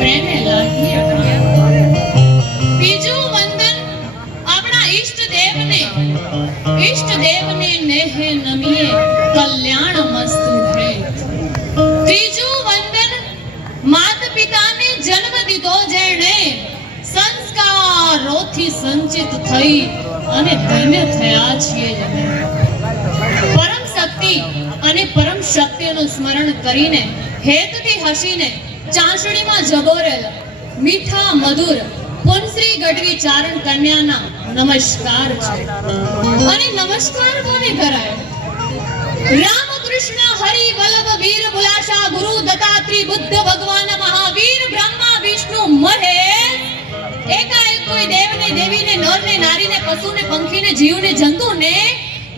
પ્રેમે લાગી બીજું વંદન આપણા ઈષ્ટદેવને નેહે નમીએ કલ્યાણ મસ્તુ હે. ત્રીજું વંદન માતા પિતાને જન્મ દીધો જેણે સંસ્કારોથી સંચિત થઈ અને ધન્ય થયા છીએ. પરમ શક્તિ અને પરમ શક્તિનું સ્મરણ કરીને હેતથી હસીને ચાંસડીમાં જબોરેલ મીઠા મધુર પુનશ્રી ગઢવી ચારણ કન્યાના નમસ્કાર છે. અને નમસ્કાર કોને કરાય? રામકૃષ્ણ હરિ વલ્લભ વીર બુલાશા ગુરુ દત્તાત્રી બુદ્ધ ભગવાન મહાવીર બ્રહ્મા વિષ્ણુ મહેશ એકાએક કોઈ દેવને દેવીને નરને નારીને પશુને પંખીને જીવને જંતુને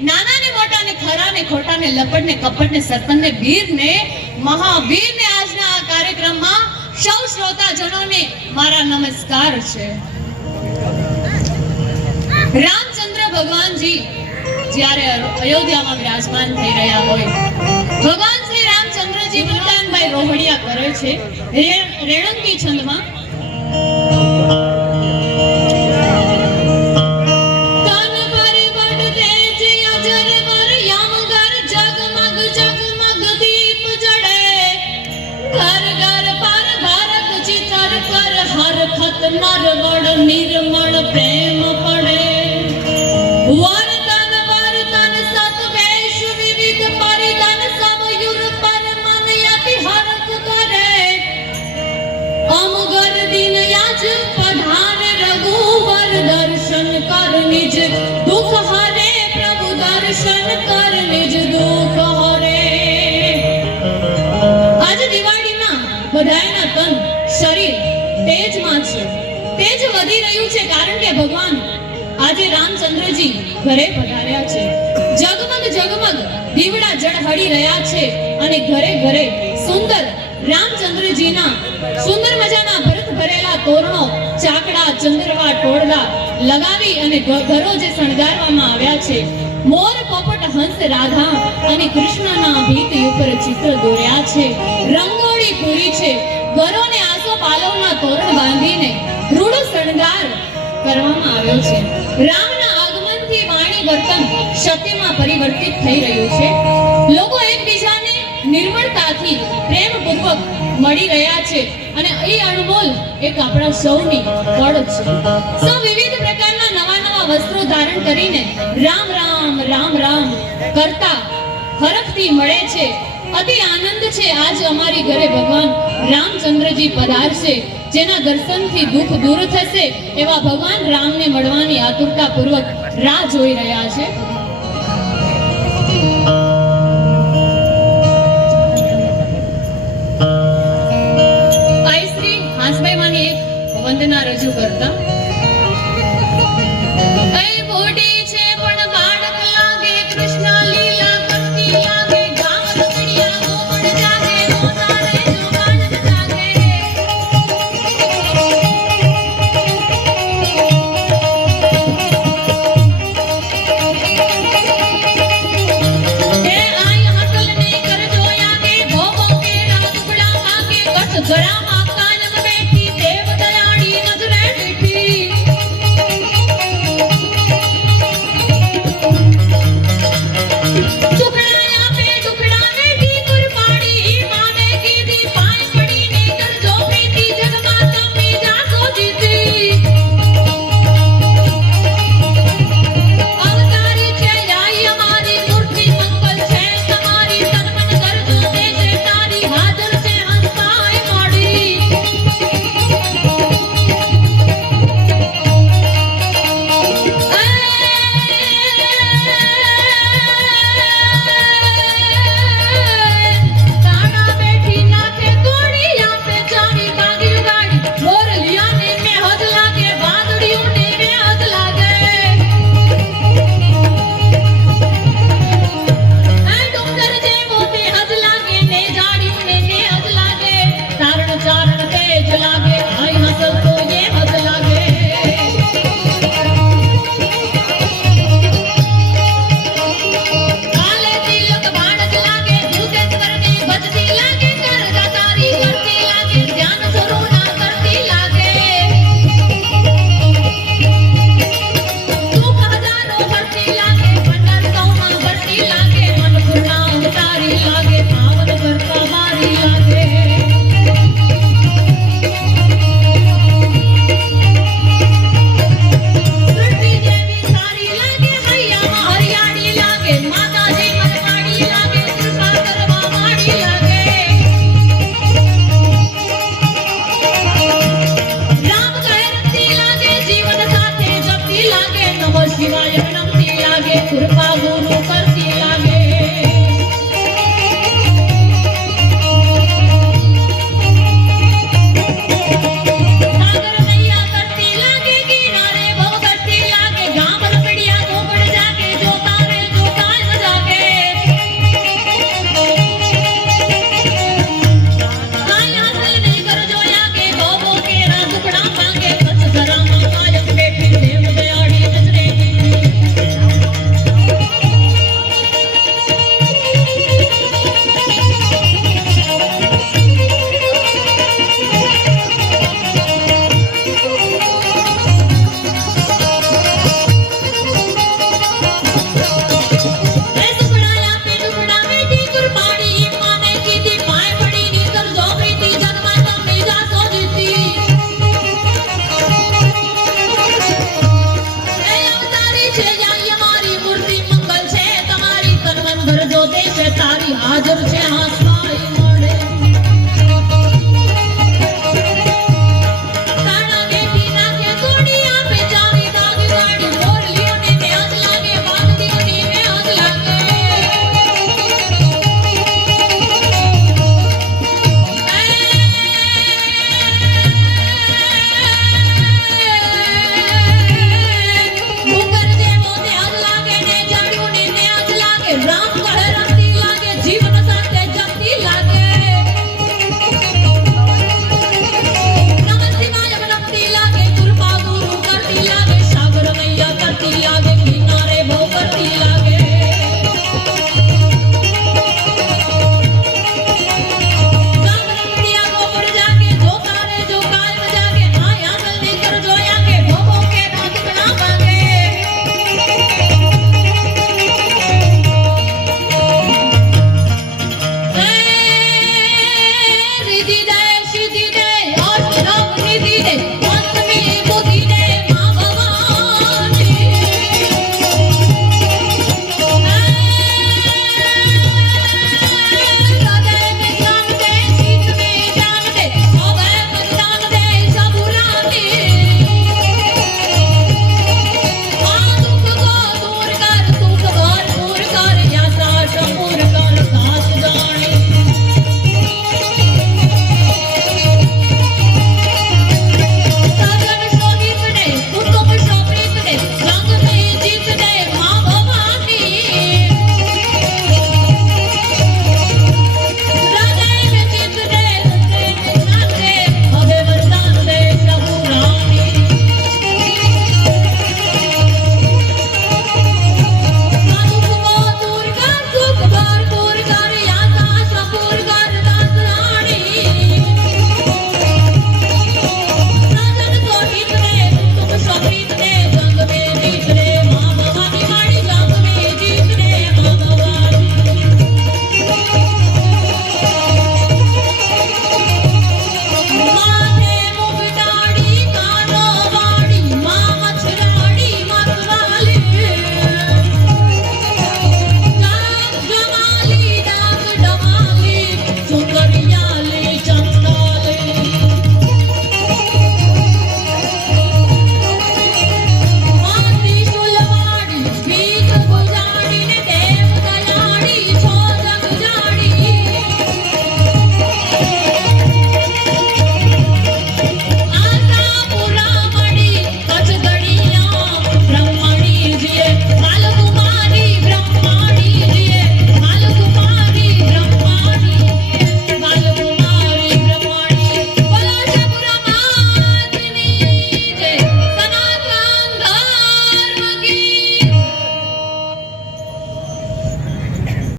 નાનાને મોટાને ખરાને ખોટાને લપડને કપડને સરપંચને વીરને મહાવીરને આજના આ કાર્યક્રમમાં સૌ શ્રોતાજનોને મારા નમસ્કાર છે. રામચંદ્ર ભગવાનજી જ્યારે અયોધ્યામાં વિરાજમાન થઈ રહ્યા હોય, ભગવાન શ્રી રામચંદ્રજી મુલતાનભાઈ રોહડિયા કરે છે રેણંકી છંદમાં. નરવડ નિર્મળ પ્રેમ પડે વર્તન સત વેશ વિવિધ પરિધાન સમયુર પર મન યતિ હરખ કરે અમગર દિન યાજ પધાર રઘુવર દર્શન કર નિજ દુઃખ હરે પ્રભુ દર્શન કર નિજ દુઃખ હરે. આજે દિવાળીમાં બધાયના તન શરીર તેજમાં છે. તેજ વધી રહ્યું છે કારણ કે ભગવાન આજે રામચંદ્રજી ઘરે પધાર્યા છે. જગમગ જગમગ દીવડા ઝળહળી રહ્યા છે અને ઘરે ઘરે સુંદર રામચંદ્રજીના સુંદર મજાના ભરત ભરેલા તોરણો ચાકડા ચંદ્રવા ટોળલા લગાવી અને ઘરો જે શણગારવામાં આવ્યા છે. મોર પોપટ હંસ રાધા અને કૃષ્ણના ભીત ઉપર ચિત્ર દોર્યા છે. રંગોળી પૂરી છે. ઘરોને આસો પાલવના તોરણ બાંધીને રૂડો શણગાર કરવામાં આવ્યો છે. રામના આગમનથી વાણી વર્તન સત્યમાં પરિવર્તિત થઈ રહ્યું છે. લોકો એકબીજાને નિર્મળતાથી પ્રેમપૂર્વક મળી રહ્યા છે અને એ અણમોલ એક આપણા સૌની ફળ છે. સૌ વિવિધ પ્રકારના નવા વસ્ત્રો ધારણ કરીને રામ રામ રામ રામ કરતા હરખથી મળે છે. અતિ આનંદ છે. આજ અમારી ઘરે ભગવાન રામચંદ્રજી પધારશે, જેના દર્શનથી દુઃખ દૂર થશે એવા ભગવાન રામને મળવાની આતુરતા પૂર્વક રાહ જોઈ રહ્યા છે. શ્રી હાંસભાઈ માની એક વંદના રજૂ કરતા ગળામાં